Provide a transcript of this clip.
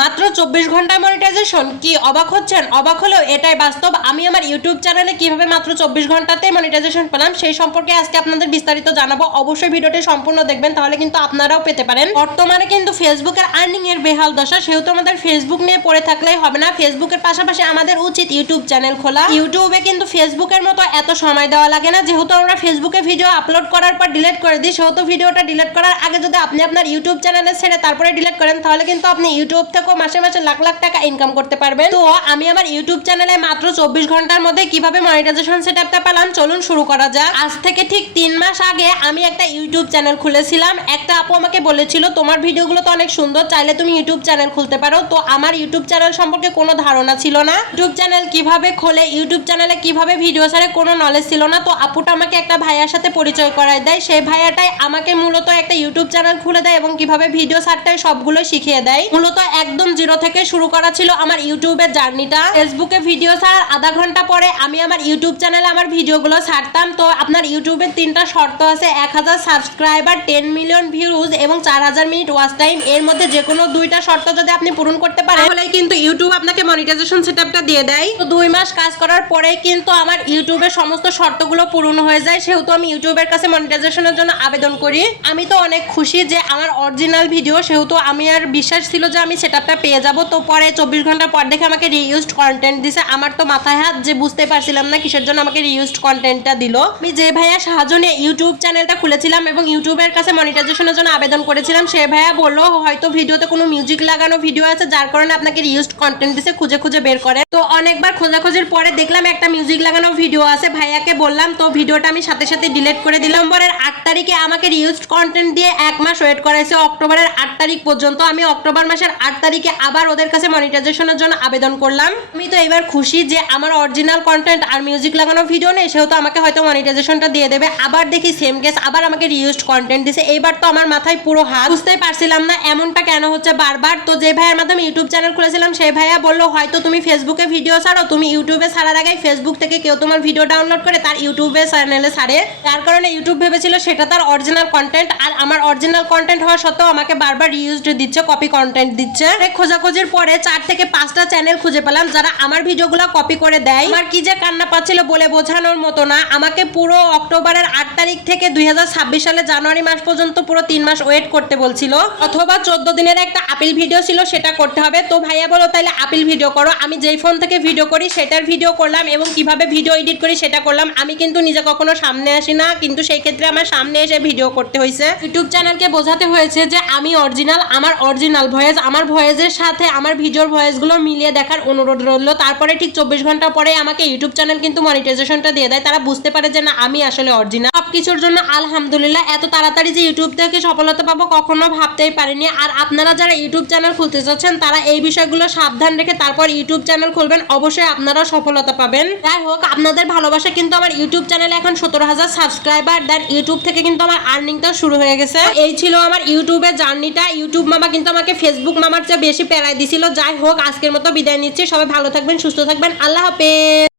মাত্র চব্বিশ ঘন্টায় মনিটাইজেশন কি অবাক হচ্ছেন? অবাক হলেও এটাই বাস্তব। আমি আমার ইউটিউব চ্যানেলে কীভাবে মাত্র চব্বিশ ঘন্টাতে মনিটাইজেশন পেলাম, সেই সম্পর্কে আজকে আপনাদের বিস্তারিত জানাব। অবশ্যই ভিডিওটি সম্পূর্ণ দেখবেন, তাহলে কিন্তু আপনারাও পেতে পারেন। বর্তমানে কিন্তু ফেসবুকের আর্নিং এর বেহাল দশা। সেহেতু আমাদের ফেসবুক নিয়ে পড়ে থাকলেই হবে না। ফেসবুকের পাশাপাশি আমাদের উচিত ইউটিউব চ্যানেল খোলা। ইউটিউবে কিন্তু ফেসবুকের মতো এত সময় দেওয়া লাগে না। যেহেতু আমরা ফেসবুকে ভিডিও আপলোড করার পর ডিলিট করে দিই, সেহেতু ভিডিওটা ডিলিট করার আগে যদি আপনি আপনার ইউটিউব চ্যানেলে ছেড়ে তারপরে ডিলিট করেন, তাহলে কিন্তু আপনি ইউটিউব থেকেও মাসে মাসে লাখ লাখ টাকা ইনকাম করতে পারবেন। তো আমি আমার ইউটিউব চ্যানেলে মাত্র চব্বিশ ঘণ্টার মধ্যে কীভাবে মনিটাইজেশন সেট আপটা পেলাম, চলুন শুরু করা যাক। আজ থেকে ঠিক তিন মাস আগে আমি একটা ইউটিউব চ্যানেল খুলেছিলাম। একটা আপু আমাকে বলেছিল, তোমার ভিডিওগুলো তো অনেক সুন্দর, চাইলে তুমি ইউটিউব চ্যানেল খুলতে পারো। তো আমার ইউটিউব চ্যানেল সম্পর্কে কোনো ধারণা ছিল না। ইউটিউব চ্যানেল কীভাবে খোলে ইউটিউব চ্যানেলে কীভাবে ভিডিও ছাড়ে কোনো নলেজ ছিল না। তো আপুটা আমাকে একটা ভাইয়ার সাথে পরিচয় করায় দেয়। সেই ভাইয়াটাই আমাকে মূলত একটা ইউটিউব চ্যানেল খুলে দেয় এবং কীভাবে ভিডিও ছাড়তে সবগুলো শিখিয়ে দেয়। মূলত একদম জিরো থেকে শুরু করা ছিল আমার ইউটিউবের জার্নিটা। ফেসবুকে ভিডিও ছাড়ার আধা ঘণ্টা পরে আমি আমার ইউটিউব চ্যানেলে আমার ভিডিওগুলো ছাড়তাম। তো আপনার ইউটিউবের তিনটা শর্ত আছে, এক হাজার সাবস্ক্রাইবার, টেন মিলিয়ন ভিউজ এবং চার হাজার মিনিট ওয়াচ টাইম। এর মধ্যে যে কোনো দুইটা শর্ত যদি আপনি পূরণ করতে পারেন তাহলে কিন্তু ইউটিউব আপনাকে মনিটাইজেশন সেটআপটা দিয়ে দেয়। তো দুই মাস কাজ করার পরে কিন্তু আমার ইউটিউবের সমস্ত শর্তগুলো পূরণ হয়ে যায়। সেহেতু আমি ইউটিউবের কাছে মনিটাইজেশনের জন্য আবেদন করি। আমি তো অনেক খুশি যে আমার অরিজিনাল ভিডিও সেহেতু আমি আর বিশ্বাস ছিল যে আমি সেটআপটা পেয়ে যাব। তো পরে চব্বিশ ঘণ্টা পর দেখে আমাকে রিইউজড কন্টেন্ট দিছে। আমার তো মাথায় হাত যে বুঝতে পারছিলাম না কিসের জন্য আমাকে রিইউজড কন্টেন্টটা দিল। আমি যে ভাইয়া সাহায্য ইউটিউব চ্যানেলটা খুলেছিলাম এবং ইউটিউবের কাছে মনিটাইজেশনের জন্য আবেদন করেছিলাম, সে ভাইয়া বলল, হয়তো ভিডিওতে কোনো মিউজিক লাগানো ভিডিও আছে, যার কারণে আপনাকে রিইউজড কন্টেন্ট দিছে, খুঁজে খুঁজে বের করে। তো অনেকবার খোঁজাখুঁজির পরে দেখলাম একটা মিউজিক লাগানো ভিডিও আছে। ভাইয়াকে বললাম, তো ভিডিওটা আমি সাথে সাথে ডিলিট করে দিলাম। নম্বরের আট তারিখে আমাকে রিউজড কন্টেন্ট দিয়ে এক মাস ওয়েট করাইছে। অক্টোবরের আট তারিখ পর্যন্ত, আমি অক্টোবর মাসের আট তারিখে আবার ওদের কাছে মনিটাইজেশনের জন্য আবেদন করলাম। আমি তো এবার খুশি যে আমার অরিজিনাল কন্টেন্ট আর মিউজিক লাগানো ভিডিও নেই, সেহেতু আমাকে হয়তো মনিটাইজেশনটা দিয়ে দেবে। আবার দেখি সেম কেস আবার আমাকে রিউজড কন্টেন্ট দিছে। এইবার তো আমার মাথায় পুরো হাত। বুঝতেই পারছিলাম না এমনটা কেন হচ্ছে বারবার। তো যে ভাইয়ের মাধ্যমে ইউটিউব চ্যানেল খুলেছিলাম, সেই ভাইয়া বলল, হয়তো তুমি ফেসবুকে ভিডিও ছাড়ো। তুমি ইউটিউবে ছাড়ার আগে ফেসবুক থেকে কেউ তোমার ভিডিও ডাউনলোড করে তার ইউটিউবে চ্যানেলে ছাড়ে। তার কারণে ইউটিউব ভেবেছিল সেটা তার অরিজিনাল কন্টেন্ট আর আমার অরিজিনাল কন্টেন্ট হওয়া সত্ত্বেও আমাকে বারবার রিউজড দিচ্ছে কপি কন্টেন্ট দিচ্ছে। অনেক খোঁজাখুঁজির পরে চার থেকে পাঁচটা চ্যানেল খুঁজে পেলাম যারা আমার ভিডিওগুলো কপি করে দেয়। আমার কি যে কান্না পাচ্ছিল বলে বোঝানোর মতো না। আমাকে পুরো অক্টোবরের আট তারিখ থেকে দুই সালে জানুয়ারি মাস পর্যন্ত পুরো তিন মাস ওয়েট করতে বলছিল। অথবা চোদ্দ দিনের একটা আপিল ভিডিও ছিল, সেটা করতে হবে। তো ভাইয়া বলো তাহলে আপিল ভিডিও করো। আমি যেই ফোন থেকে ভিডিও করি, সেটার ভিডিও করলাম এবং কীভাবে ভিডিও এডিট করি সেটা করলাম। আমি কিন্তু নিজে কখনো সামনে আসি না, কিন্তু সেই ক্ষেত্রে আমার সামনে এসে ভিডিও করতে হয়েছে ইউটিউব চ্যানেলকে বোঝাতে হয়েছে যে আমি অরিজিনাল আমার অরিজিনাল ভয়েস আমার ভয়েসের সাথে আমার ভিডিওর ভয়েসগুলো মিলিয়ে দেখার অনুরোধ রইল। তারপরে ঠিক চব্বিশ ঘণ্টা পরে আমাকে ইউটিউব চ্যানেল কিন্তু মনিটাইজেশনটা দিয়ে দেয়। তারা বুঝতে পারে যে না, আমি আসলে অরিজিনাল সব কিছুর জন্য আলহামদুলিল্লাহ, এত তাড়াতাড়ি যে ইউটিউব থেকে সফলতা পাবো কখনো ভাবতেই পারিনি। আর আপনারা যারা ইউটিউব চ্যানেল খুলতে চাচ্ছেন, তারা এই বিষয়গুলো সাবধান রেখে তারপর ইউটিউব চ্যানেল খুলবেন। অবশ্যই আপনারা সফলতা পাবেন। যাই হোক, আপনাদের ভালোবাসা কিন্তু আমার ইউটিউব চ্যানেলে এখন সতেরো হাজার সাবস্ক্রাইবার দেন ইউটিউব থেকে কিন্তু আমার আর্নিংটা শুরু হয়ে গেছে। এই ছিল আমার ইউটিউবের জার্নিটা ইউটিউব মামা কিন্তু আমাকে ফেসবুক মামার চেয়ে বেশি প্যারায় দিছিল। যাই হোক, আজকের মতো বিদায় নিচ্ছি। সবাই ভালো থাকবেন, সুস্থ থাকবেন। আল্লাহ হাফেজ।